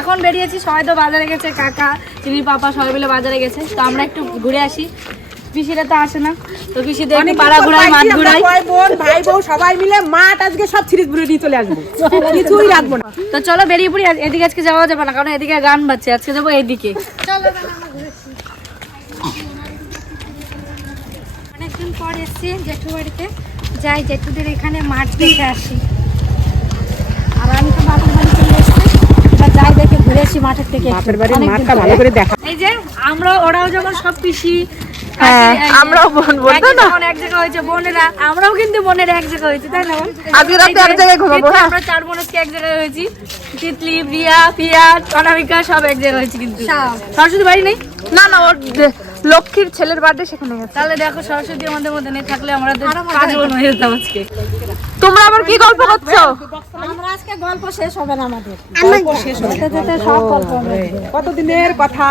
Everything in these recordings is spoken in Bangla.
এখন বেরিয়েছি সবাই তো বাজারে গেছে কাকা চিনি পাপা সবাই মিলে বাজারে গেছে। তো আমরা একটু ঘুরে আসি। পিসিরা তো আসে না তো পিসিদের পাড়া ঘুরাই মাঠ ঘুরাই। ভাই বোন ভাই বউ সবাই মিলে মাঠ আজকে সব সিরিজ ঘুরে নিয়ে চলে আসব। কিছুই রাখব না। তো চলো বেরিয়ে পড়ি এদিকে আজকে যাওয়া যাবে না কারণ এদিকে গান বাজছে আজকে যাব এদিকে। অনেকদিন পর এসছি জেঠু বাড়িতে যাই জেঠুদের এখানে মাঠ দেখে আসি আর আমি তো বাপের বাড়ি চলে এসছি এবার যাই দেখে ঘুরে আসি মাঠের থেকে বাপের বাড়ির মাঠটা ভালো করে দেখা। এই যে আমরা ওরাও যখন সব পিসি হ্যাঁ, কাকি, এই যে, আমরাও বোন, বলতো না? এক জায়গা হয়েছে বোনেরা আমরাও কিন্তু বোনের এক জায়গা হয়েছে তাই না আজকে রাতে এক জায়গায় ঘুমাবো, হ্যাঁ। আমরা চার বোন আজকে এক জায়গায় হয়েছি তিতলি প্রিয়া পিয়া অনামিকা সব এক জায়গায় হয়েছে কিন্তু। সরস্বতী বাড়ি নেই? না না ওর লক্ষ্মীর ছেলের বার্থডে সেখানে গেছে। তাহলে দেখো সরস্বতী আমাদের মধ্যে নেই থাকলে আমরা কাজ বন হয়ে যেতাম আজকে। তোমরা আবার কি গল্প করছ? আমরা আজকে গল্প শেষ হবে না আমাদের। গল্প শেষ হবে। যেতে যেতে সব গল্প হবে। কতদিনের কথা?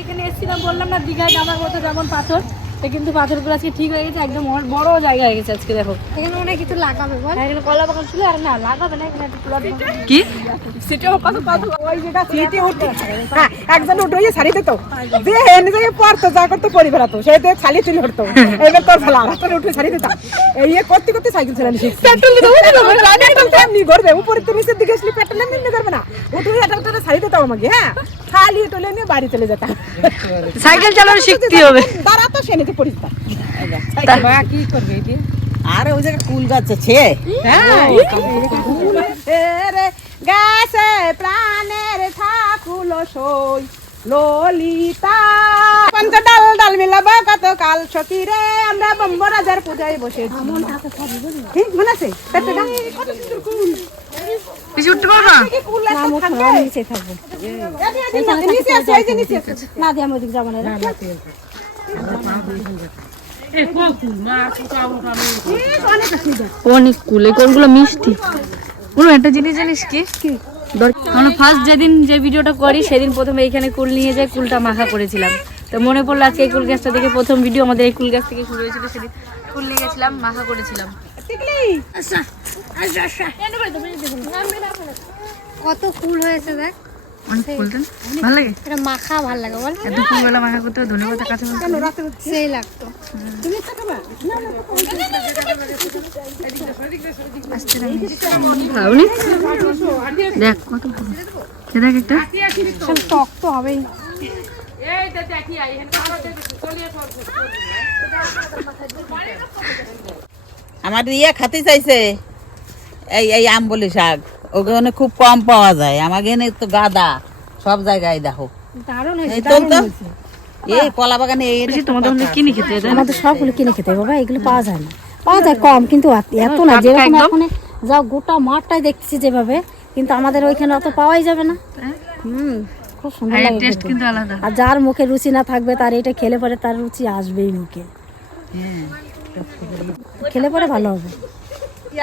এখানে এসেছিলাম বললাম না দিঘায় যাওয়ার মতো যেমন পাথর। তো কিন্তু পাথরগুলো আজকে ঠিক হয়ে গেছে একদম বড় জায়গা হয়ে গেছে আজকে দেখো। এখানে অনেক কিছু লাগাবে বল। এখানে কলা বাগান ছিল আর না লাগাবে না এখানে প্লট কি? ওই যেটা সিটে উঠে হ্যাঁ একজন উঠে ওই শাড়ি দিত যে এনে যে পড়তো যা করতো তো দিয়ে ছালি চুলি হতো এবার তোর ভালো উঠে শাড়ি দিতাম এই ইয়ে করতে করতে সাইকেল চালানো শিখছি। পেট্রোল দিতে এমনি করবে উপরে তো নিচের দিকে আসলে পেট্রোল এমনি করবে না। উঠে এটা তোর শাড়ি দিতাম আমাকে হ্যাঁ। খালি টলে নিয়ে বাড়ি চলে যেতাম। সাইকেল চালানো শিখতে হবে। তারা তো সে নিতে পরিষ্কার কি করবে আরে ওই জায়গায় কুল গাছ আছে হ্যাঁ গাছে প্রাণের ঠাকুল সই ললিতা পঞ্চ ডাল ডাল মিলাবা কত কাল সখী রে আমরা বম্বরাজার পূজায় বসে ঠিক মনে আছে না দিয়ে আমি যাব না অনেক কুল এই কোনগুলো মিষ্টি? কোনো একটা জিনিস জানিস কি? আমরা ফার্স্ট যেদিন যে ভিডিওটা করি সেদিন প্রথমে এইখানে কুল নিয়ে যাই কুলটা মাখা করেছিলাম। তো মনে পড়ল আজকে এই কুল গাছটা দেখে প্রথম ভিডিও আমাদের এই কুল গাছ থেকে শুরু হয়েছিল সেদিন কুল নিয়ে গেছিলাম মাখা করেছিলাম। কত ফুল হয়েছে দেখ? অনেক ফুলতেন ভালো লাগে এটা মাখা ভালো লাগে বল দুপুরবেলা মাখা করতে ধনে পাতা কাছে সেই লাগতো খাওনি দেখ কত ফুল এ দেখ একটা সব টক তো হবেই আমার ইয়ে খাতে চাইছে এই এই আম বলি শাক ওখানে খুব কম পাওয়া যায়। আমাকে এনে তো গাদা সব জায়গায় দেখো। দারুণ এই এই কলা বাগানে এই তোমাদের কিনে খেতে তাই না? আমাদের সবগুলো কিনে খেতে বাবা এগুলো পাওয়া যায় না। পাওয়া যায় কম কিন্তু এত- না যেরকম এখন যাও গোটা মাঠটাই দেখতেছি যেভাবে কিন্তু আমাদের ওইখানে অত পাওয়াই যাবে না। হুম খুব সুন্দর লাগে টেস্ট কিন্তু আর যার মুখে রুচি না থাকবে তার এটা খেলে পরে তার রুচি আসবেই মুখে। খেলে পরে ভালো হবে।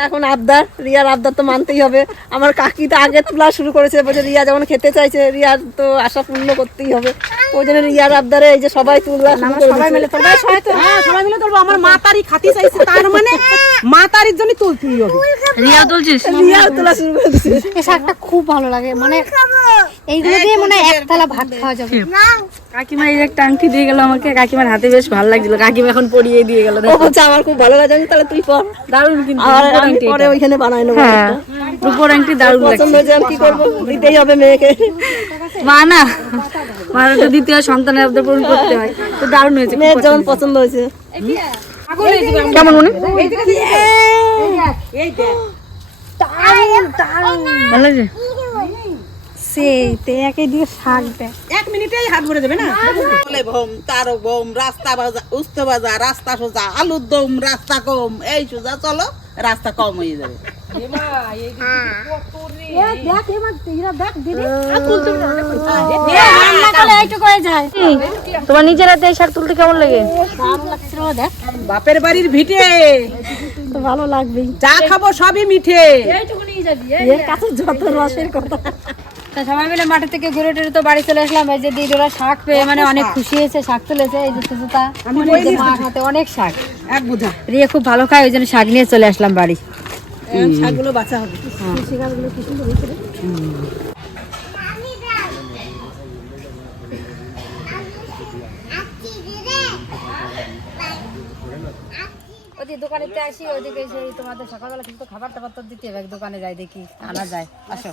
এখন আবদার। রিয়ার আবদার তো মানতেই হবে। আমার কাকি তো আগে তোলা শুরু করেছে বলছে রিয়া যেমন খেতে চাইছে রিয়ার তো আশা পূর্ণ করতেই হবে। ওই জন্য রিয়ার আবদারে এই যে সবাই তুললা সবাই মিলে তোমরা সবাই হ্যাঁ সবাই মিলে তুলবো। আমার মা তারি খাতি চাইছে তার মানে মা তারির জন্য তুলতেই হবে। রিয়াও তুলছিস? রিয়ার তোলা শুরু করে দিচ্ছে এই শাকটা খুব ভালো লাগে মানে এইগুলো দিয়ে মনে এক থালা ভাত খাওয়া যাবে। কাকিমা এই একটা আংটি দিয়ে গেল আমাকে কাকিমার হাতে বেশ ভালো লাগছিল কাকিমা এখন পরিয়ে দিয়ে গেল ও বলছে আমার খুব ভালো লাগে তাহলে তুই পর। দারুণ কিন্তু আর আমি আংটি পরে ওইখানে বানাই নেব হ্যাঁ রূপোর আংটি দারুণ পছন্দ হয়েছে আমি কি করব? দিতেই হবে মেয়েকে। মা না মার তো দিতে হয় সন্তানের আবদার পূরণ করতে হয়। তো দারুণ হয়েছে মেয়ের যেমন পছন্দ হয়েছে। কেমন মনে? ভালো লাগছে? সেই তে একে দিয়ে শাক দেয় মিনিটেই হাত ভরে দেবে না? বলে ভোম ভোম রাস্তা বাজা উস্তে বাজা রাস্তা সোজা আলুর দম রাস্তা কম। এই সোজা চলো রাস্তা কম হয়ে যাবে। তোমার নিজের হাতে এই শাক তুলতে কেমন লাগে? বাপের বাড়ির ভিটে। ভালো লাগবেই। যা খাব সবই মিঠে। কাছে যত রসের কথা। তা সবাই মিলে মাঠে থেকে ঘুরে টুরে তো বাড়ি চলে আসলাম। এই যে দিদিরা শাক পেয়ে মানে অনেক খুশি হয়েছে শাক তুলেছে। এই যে সুজুতা মা হাতে অনেক শাক। এক বুধা রিয়ে খুব ভালো খায় ওই জন্য শাক নিয়ে চলে আসলাম বাড়ি। শাকগুলো বাঁচা হবে। হ্যাঁ। শাকগুলো কি সুন্দর ওদিকে দোকানেতে আসি ওদিকে সেই তোমাদের সকালবেলা কিন্তু খাবার টাবার তো দিতে হবে দোকানে যাই দেখি আনা যায়। আসো।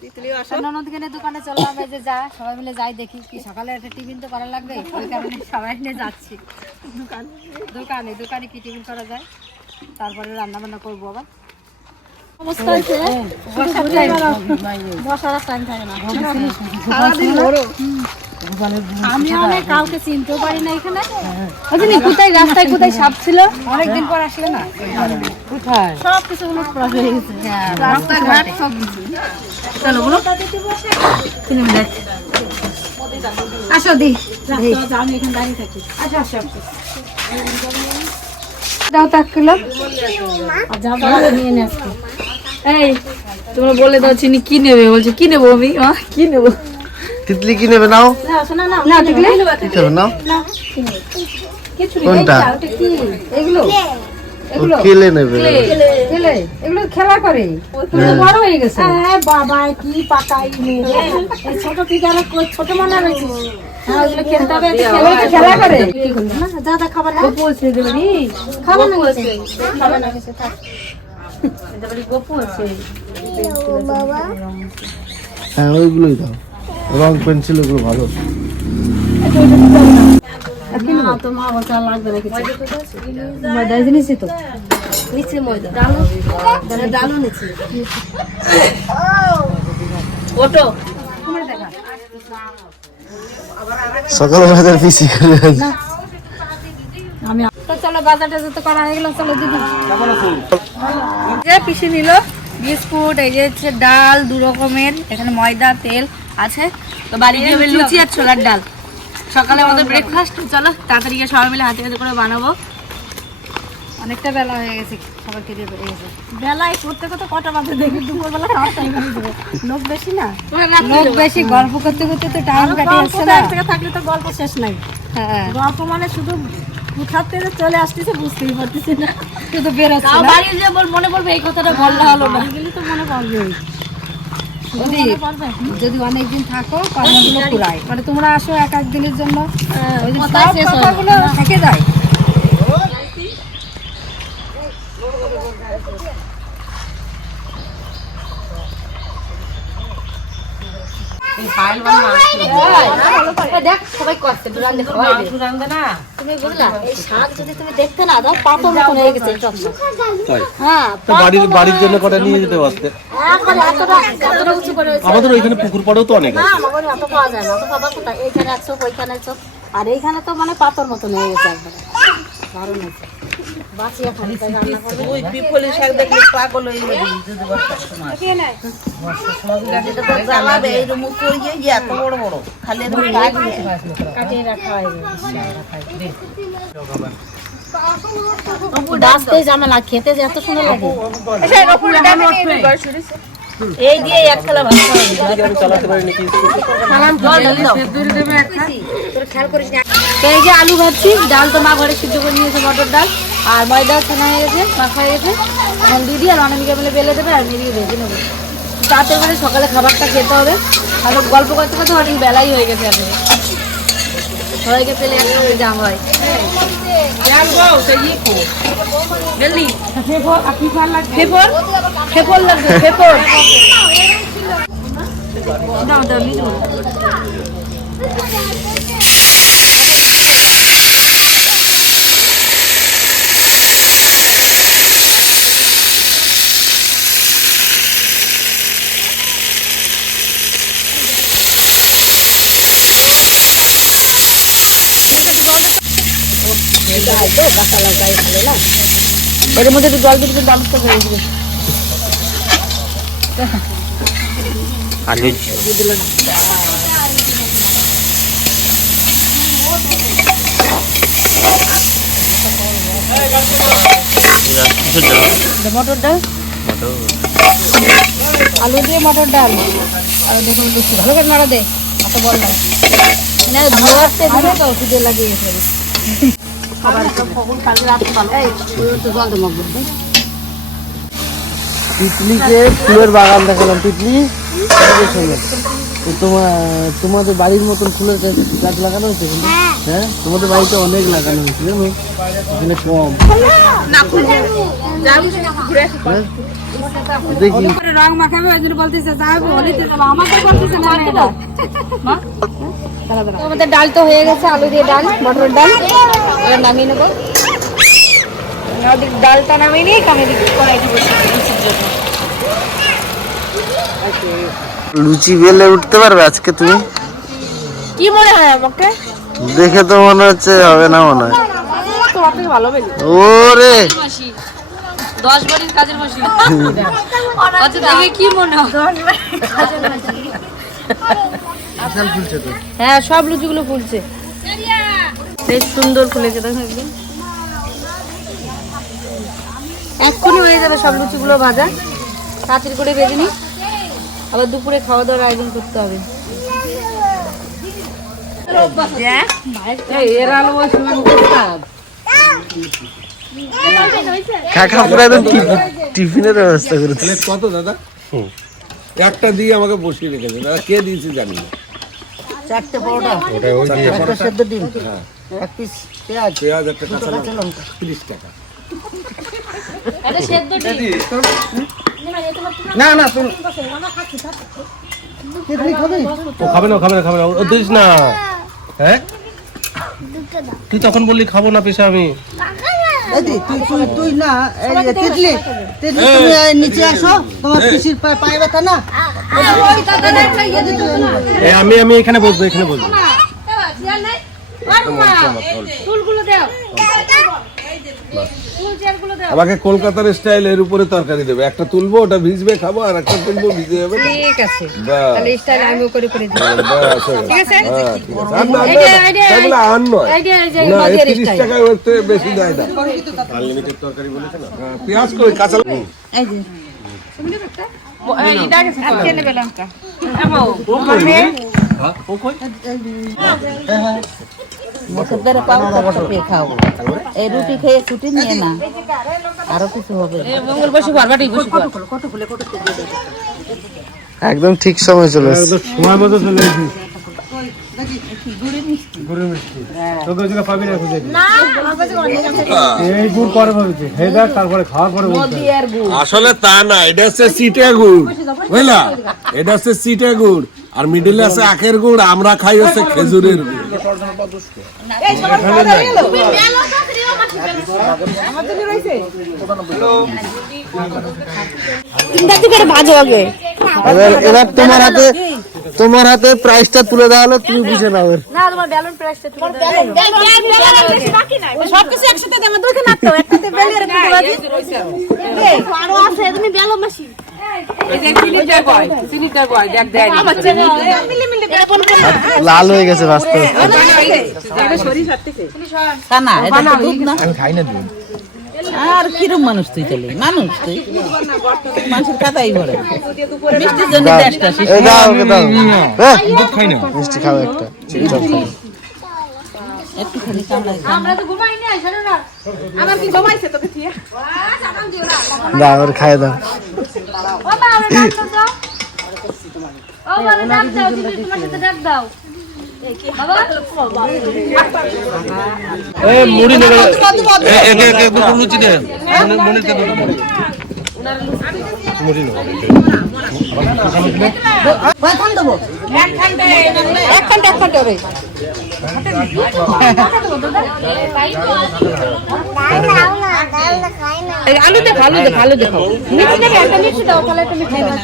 দোকানে চললাম এই যে যা সবাই মিলে যাই দেখি কি সকালে একটা টিফিন তো করা লাগবে? ওই কারণে সবাই নিয়ে যাচ্ছি। দোকানে। দোকানে কি টিফিন করা যায়? তারপরে রান্না বান্না করব আবার। বসার টাইম থাকে না। আমি অনেক কাউকে চিনতেও পারি না এখানে। বুঝলি কোথায় রাস্তায় কোথায় সাপ ছিল? অনেকদিন পর আসলে না। কোথায়? উলট হয়ে গেছে। রাস্তাঘাট সব চলো বলো। তিন মিনিট। আসো দি। আসো আসো দাও তো এক কিলো। আর যা বলা নিয়ে নে আজকে। এই তোমরা বলে দাও চিনি কি নেবে? বলছে কি নেব আমি? কি নেব? তিতলি কি নেবে নাও? না কি খাবে নাও? কিছু কোনটা? এগুলো? কেলে নেবে। খেলে এগুলো খেলা করে। বড় হয়ে গেছে। বাবা কি পাকাই এই ছোট থেকে আর ছোট মনে রয়েছে। হ্যাঁ ওগুলো খেলতে হবে তো খেলা খেলা করে। কি করবে না যা যা খাবার না। পৌঁছে দেবে নি। খাবে না কিছু খাবে না কিছু থাক। গপু আছে। হ্যাঁ ওইগুলোই দাও। রং পেন্সিল ওগুলো ভালো। সকাল বাজার পিসি করে আমি তো চলো বাজার টাজার তো করা হয়ে গেল চলো দিদি। যে পিসি নিল বিস্কুট এই যে হচ্ছে ডাল দু রকমের এখানে ময়দা তেল আছে। তো বাড়ি লুচি আর ছোলার ডাল। সকালে আমাদের ব্রেকফাস্ট চলো তাড়াতাড়ি সবাই মিলে হাতে হাতে করে বানাবো। অনেকটা বেলা হয়ে গেছে সবাই খেতে পেরে গেছে। বেলায় করতে করতে কটা বাজে দেখি দুপুরবেলা খাওয়ার টাইম হয়ে যাবে। লোক বেশি না? লোক বেশি গল্প করতে করতে তো টাইম কাটে যাচ্ছে না। থেকে থাকলে তো গল্প শেষ নাই। হ্যাঁ। গল্প মানে শুধু কোথার থেকে চলে আসতেছে বুঝতেই পারতেছি না। শুধু বেরোচ্ছে বাড়ি যে মনে পড়বে এই কথাটা বললে হলো না। গেলে তো মনে পড়বে যদি যদি অনেকদিন থাকো কথাগুলো পুরাই মানে তোমরা আসো এক এক দিনের জন্য। ওই দিন কথাগুলো থেকে যায়। দেখ সবাই করছে দুরান দেখো তুমি বুঝলা এই শাক যদি তুমি দেখতে না দাও পাথর মতন হয়ে গেছে হ্যাঁ। বাড়ির বাড়ির জন্য কটা নিয়ে যেতে পারতে একবারে এতটা এতটা উঁচু করে হয়েছে। আমাদের ওইখানে পুকুর পাড়েও তো অনেক আছে। আমাদের অত পাওয়া যায় না অত পাবা কোথায়? এইখানে একশো ওইখানে একশো আর এইখানে তো মানে পাথর মতন হয়ে গেছে একবারে। দারুণ হয়েছে। বাঁচিয়ে খালি তাই রান্না করবে ওই পিপলি শাক দেখলে পাগল হয়ে যাবি যদি বর্ষার সময় এটা তো জ্বালাবে এইরকম করিয়ে যে এত বড় বড় খালি এরকম কাটবে কাটিয়ে রাখা হয় বাঁচতে ঝামেলা খেতে যে এত সুন্দর লাগে এই দিয়ে এক খেলা ভাত খাওয়া হবে। আমি চালাতে পারি নাকি তো এই আলু ভাজছি, ডাল তো মা ঘরে সিদ্ধ করে নিয়েছে, মটর ডাল। আর ময়দা কেনা হয়ে গেছে, মাখা হয়ে গেছে। এখন দিদি আর অনামিকা মিলে বেলে দেবে, আর মেরিয়ে ভেজে নেব। তাতে করে সকালে খাবারটা খেতে হবে। আর গল্প করতে করতে অনেক বেলাই হয়ে গেছে আসলে সবাইকে পেলে একসঙ্গে যা হয়। বুঝলি? ফেপর দাও দাও এর মধ্যে একটু জল দিতে দাম তো হয়ে যাবে। মটর ডাল? আলু দিয়ে মটর ডাল। আর দেখুন লুচি। ভালো করে মারা দে অত বল না। না ধোয়াতে ধরে তো খিদে লাগিয়ে গেছে তিতলিকে ফুলের বাগান দেখালাম তোমার তোমাদের বাড়ির মতন ফুলের গাছ লাগানো হয়েছে কিন্তু? হ্যাঁ। তোমাদের বাড়িতে অনেক লাগানো হয়েছে জানো? এখানে কম। হ্যাঁ? দেখি। রং মাখাবে বলতেছে যাব হোলিতে যাব আমাদের বলতেছে না আমাদের ডাল তো হয়ে গেছে আলু দিয়ে ডাল মটর ডাল। এবার নামিয়ে নেব। ওদিক ডালটা নামিয়ে নিয়ে আমি এদিকে কড়াইটা বসে লুচির জন্য। লুচি বেলে উঠতে পারবে আজকে তুমি? কি মনে হয় আমাকে? দেখে তো মনে হচ্ছে হবে না মনে হয়। ওরে! দশ বাড়ির কাজের মাসি। আচ্ছা দেখে কি মনে হয়। হ্যাঁ সব লুচিগুলো ফুলছে। বেশ সুন্দর ফুলেছে দেখো একদিন এক্ষুনি হয়ে যাবে সব লুচিগুলো ভাজা। তাড়াতাড়ি করে ভেজে নি আবার দুপুরে খাওয়া দাওয়ার আয়োজন করতে হবে। কাকা পুরো একদম টিফিনের ব্যবস্থা করেছে। কত দাদা? একটা দিয়ে আমাকে বসিয়ে রেখেছে। দাদা কে দিয়েছে জানি না। চারটে পরোটা। ওটা ওই দিয়ে একটা সেদ্ধ ডিম। এক পিস পেঁয়াজ। পেঁয়াজ একটা কাঁচা লঙ্কা। তিরিশ টাকা। এটা সেদ্ধ ডিম। না না তুমি খাবে? না ও খাবে না খাবে না। ও দিস না। হ্যাঁ? তুই তখন বললি খাব না পেশা আমি। তুই তুই তুই না তিতলি তিতলি তুমি নিচে আসো তোমার পিসির পায়ে ব্যথা না? এ, আমি আমি এখানে বসবো এখানে বসবো। ফুলগুলো দাও। আমাকে কলকাতার স্টাইল এর উপরে তরকারি দেবে। একটা তুলবো ওটা ভিজবে খাব আর একটা তুলবো ভিজে যাবে। ঠিক আছে। তাহলে স্টাইল আমিও করে করে দিই। ব্যাস হয়ে। ঠিক আছে? হ্যাঁ। আর না, আর নয়। না, এই বাজারের 30 style। টাকায় ওর থেকে বেশি দেয় না। হ্যাঁ, পেঁয়াজ কই? কাঁচা লঙ্কা? এই যে। আজকে নেবে লঙ্কা। বছর ধরে পাবো তো পেয়ে খাও। এই রুটি খেয়ে ছুটি নিয়ে না আরও কিছু হবে। মঙ্গল বসে পারবাটি বসে একদম ঠিক সময় চলে এসেছে। সময় মতো চলে এসেছিস গুড়ি মিষ্টি। তোকে ওই জায়গায় পাবি না খুঁজে। এই গুড় পরে ভাবছি খেয়ে তারপরে খাওয়ার পরে বলতে আসলে তা না এটা হচ্ছে সিটে গুড়। বুঝলা? এটা হচ্ছে সিটে গুড়। আর মিডিলে আছে আখের গুড় আমরা খাই হচ্ছে খেজুরের গুড়। এবার তোমার হাতে তোমার হাতে প্রাইসটা তুলে দেওয়া হলো তুমি বুঝে নাও এর। না তোমার ব্যালন প্রাইসটা তুমি সবকিছু একসাথে দে আমার দুইখানে নাও একটাতে বেলি আর আছে তুমি লাল হয়ে গেছে বাস্তব। কানা এটা দুধ আর কিরম মানুষ তুই তাহলে? মানুষ তুই? মানুষের কাদাই ভরে। মিষ্টির জন্য হ্যাঁ, মিষ্টি খাও একটা। একটুখানি কামড়াই দাও ওর খাই দাও ও মা আমরা ডাক তো। দাও ও বাবা ডাক দাও তুমি তোমার সাথে ডাক দাও। বাবা। এ মুড়ি নেবে। একে একে দুটো দে মনে আলু দেখো আলু দেখো আলু দেখো মিষ্টি একটা মিষ্টি দাও তাহলে মিষ্টি দাও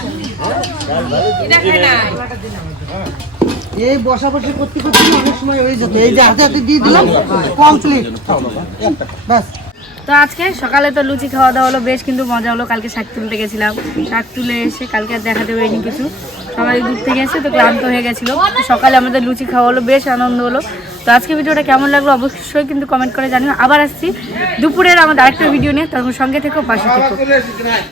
এই বসা বসে করতে করতে অনেক সময় হয়ে যেত। এই যে হাতে হাতে দিয়ে দিলাম কমপ্লিট ব্যাস। তো আজকে সকালে তো লুচি খাওয়া দাওয়া হলো, বেশ কিন্তু মজা হলো। কালকে শাক তুলতে গেছিলাম। শাক তুলে এসে কালকে আর দেখাতে পারিনি কিছু। সবাই দূর থেকে এসে তো ক্লান্ত হয়ে গেছিল। সকালে আমাদের লুচি খাওয়া হলো, বেশ আনন্দ হলো। তো আজকে ভিডিওটা কেমন লাগল অবশ্যই কিন্তু কমেন্ট করে জানিও। আবার আসছি দুপুরের আমাদের আরেকটা ভিডিও নিয়ে। তখন সঙ্গে থেকেও পাশে থেকো।